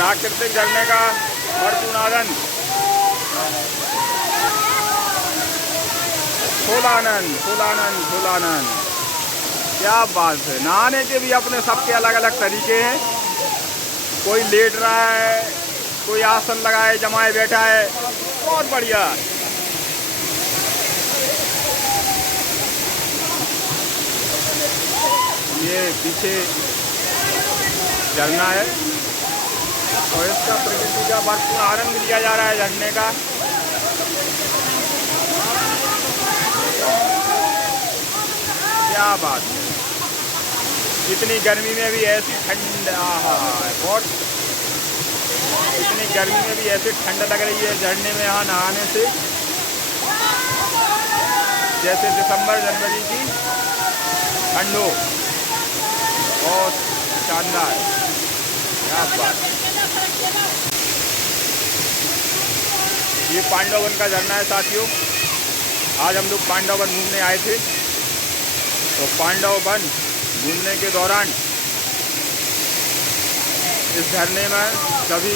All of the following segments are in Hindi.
प्राकृतिक झरने का भरपूर आनंद, फुलानंद फुलानंद फुलानंद। क्या बात है। नहाने के भी अपने सबके अलग अलग तरीके हैं। कोई लेट रहा है, कोई आसन लगाए जमाए बैठा है, बहुत बढ़िया। ये पीछे झरना है और इसका प्रकृति का भरपूर आनंद लिया जा रहा है झरने का। क्या बात है। इतनी गर्मी में भी ऐसी ठंड, आहा बहुत, इतनी गर्मी में भी ऐसी ठंड लग रही है झरने में यहाँ नहाने से, जैसे दिसंबर जनवरी की ठंड हो। बहुत शानदार, क्या बात। ये पांडव वन का झरना है साथियों। आज हम लोग पांडव वन घूमने आए थे, तो पांडव वन घूमने के दौरान इस झरने में सभी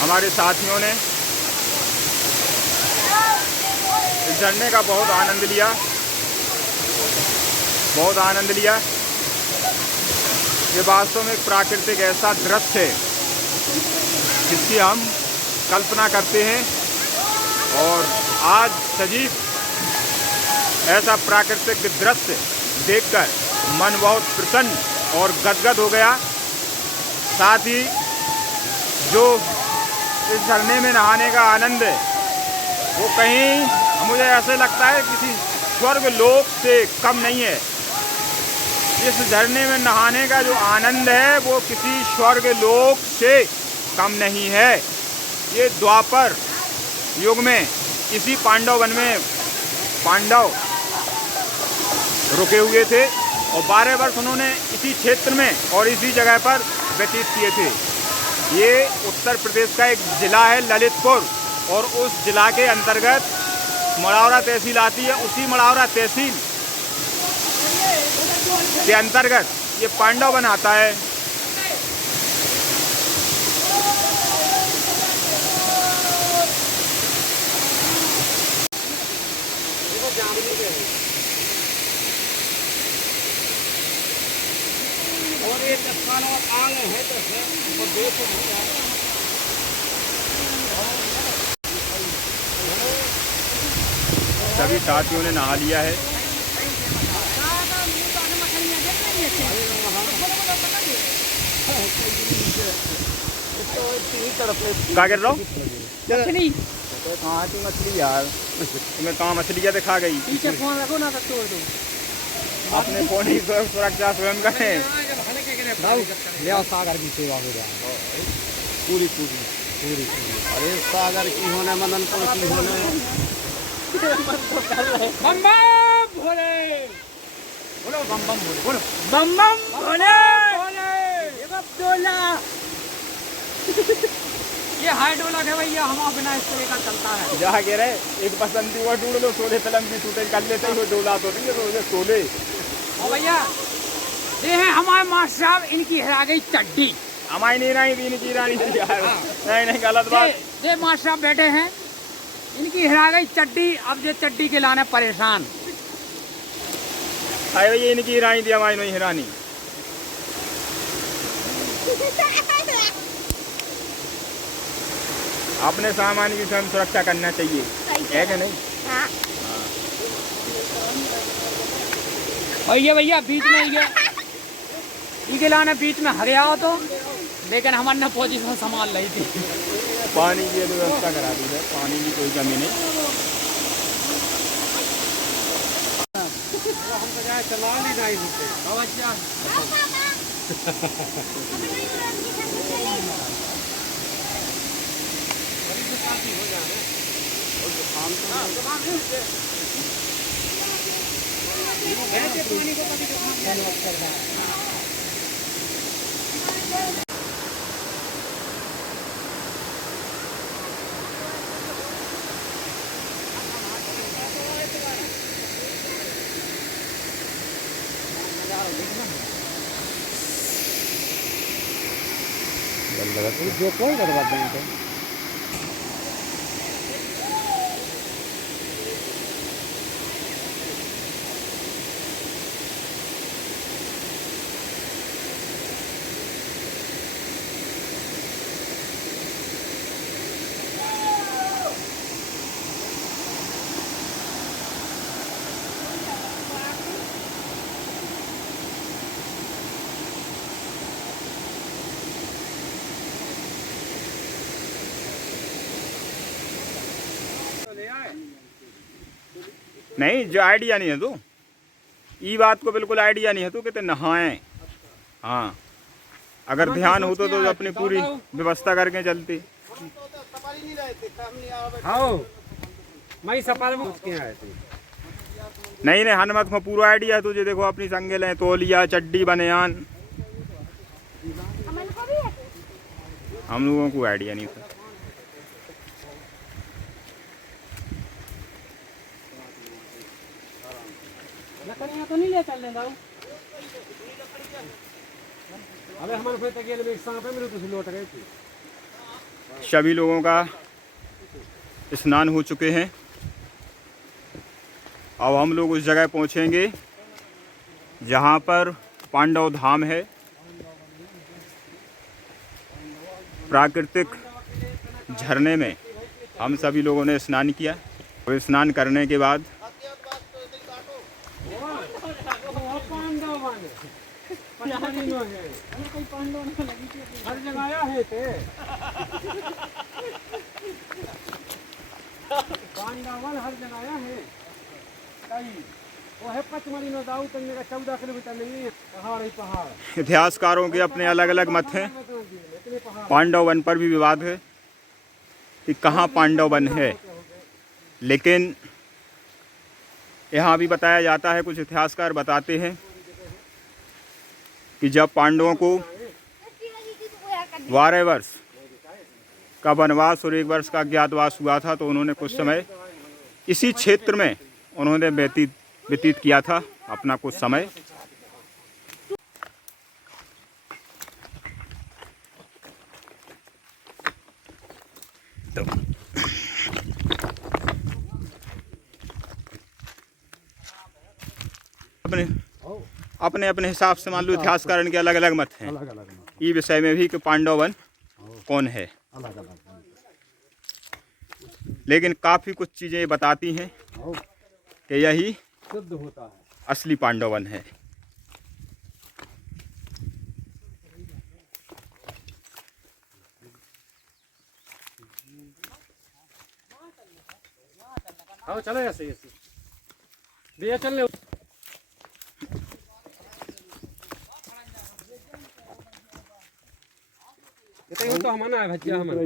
हमारे साथियों ने इस झरने का बहुत आनंद लिया, बहुत आनंद लिया। ये वास्तव में एक प्राकृतिक ऐसा दृश्य है जिसकी हम कल्पना करते हैं, और आज सजीव ऐसा प्राकृतिक दृश्य देखकर मन बहुत प्रसन्न और गदगद हो गया। साथ ही जो इस झरने में नहाने का आनंद है वो कहीं मुझे ऐसे लगता है किसी स्वर्ग लोक से कम नहीं है। इस झरने में नहाने का जो आनंद है वो किसी स्वर्ग लोक से कम नहीं है। ये द्वापर युग में इसी पांडव वन में पांडव रुके हुए थे और 12 वर्ष उन्होंने इसी क्षेत्र में और इसी जगह पर व्यतीत किए थे। ये उत्तर प्रदेश का एक ज़िला है ललितपुर, और उस ज़िला के अंतर्गत मढ़ौरा तहसील आती है। उसी मढ़ौरा तहसील के अंतर्गत ये पांडव वन आता है। और एक आंग है तो वो देखो सभी साथियों ने नहा लिया है। क्या कर रहा हूँ? हाँ तो मछली यार, तुम्हें कहाँ मछली क्या दिखा गई? पीछे फोन रखो ना तो तोड़ दो। अपने फोन ही सुरक्षा स्वयं करें। सागर की सेवा हो जाए पूरी पूरी पूरी पूरी। अरे सागर की होने, मदनपुर की होने। बम बम भोले, बोलो बम बम भोले, बोलो बम बम भोले डोला। ये हाई डोला है भैया, हम बिना इस तरह का चलता है। जहाँ कह रहे एक बसंती हुआ ढूंढ लो, सोले तलम की सूटे कर लेते हैं, वो डोला तो नहीं है, सोले। और भैया ये है हमारे मास्टर साहब, इनकी हरा गई चड्डी। हमारी नहीं रानी भी इनकी रानी थी यार। नहीं नहीं गलत बात। ये मास्टर साहब बैठे हैं, इनकी हरा गई चड्डी। अब ये चड्डी के लाने परेशान। अरे भैया इनकी रानी थी, हमारी नहीं रानी। अपने सामान की स्वयं सुरक्षा करना चाहिए, है कि नहीं? हाँ। और ये भैया बीच में ये लाने बीच में हरिया हो तो, लेकिन हमारे पोजीशन संभाल रही थी। पानी की व्यवस्था करा दी है, पानी की कोई कमी नहीं। हम तो जाए चला ली नहीं होते। हो जाए और दुकान वैसे पानी को कभी दुकान कर रहा है। जो कोई करवा देंगे नहीं, जो आइडिया नहीं है तू, ये बात को बिल्कुल आइडिया नहीं है तू कि ते नहाएं। हाँ, अगर ध्यान हो तो अपनी पूरी व्यवस्था करके चलती। हाँ मैं सपाल में उसके आए थे। नहीं नहीं, हनुमत को पूरा आइडिया है तुझे। देखो अपनी संगेल है, तौलिया, चड्डी, बनियान, हम लोगों को आइडिया नहीं था। लकड़ियाँ तो नहीं ले चलने दाऊ। अबे हमारे फिर तक ये लोग सांप है, मेरे तो लौट गए थे। सभी लोगों का स्नान हो चुके हैं। अब हम लोग उस जगह पहुंचेंगे जहां पर पांडव धाम है। प्राकृतिक झरने में हम सभी लोगों ने स्नान किया और स्नान करने के बाद हर जगह आया है ते पांडावन हर जगह आया है कई वो है पचमढ़ी में दाऊ तंगे का 14 किलोमीटर नहीं है, पहाड़ ही पहाड़। इतिहासकारों के अपने अलग अलग मत हैं। पांडव वन पर भी विवाद है कि कहाँ पांडव वन है, लेकिन यहाँ भी बताया जाता है, कुछ इतिहासकार बताते हैं कि जब पांडवों को 12 वर्ष का वनवास और 1 वर्ष का अज्ञातवास हुआ था, तो उन्होंने कुछ समय इसी क्षेत्र में उन्होंने व्यतीत किया था अपना कुछ समय। तो अपने अपने हिसाब से मान लो इतिहासकार के अलग अलग मत हैं इस विषय में भी कि पांडव वन कौन है, लेकिन काफ़ी कुछ चीज़ें बताती हैं कि यही शुद्ध होता है असली पांडव वन है। आओ चलो ऐसे ऐसे भैया चल तो हमारा है भजिया हमारा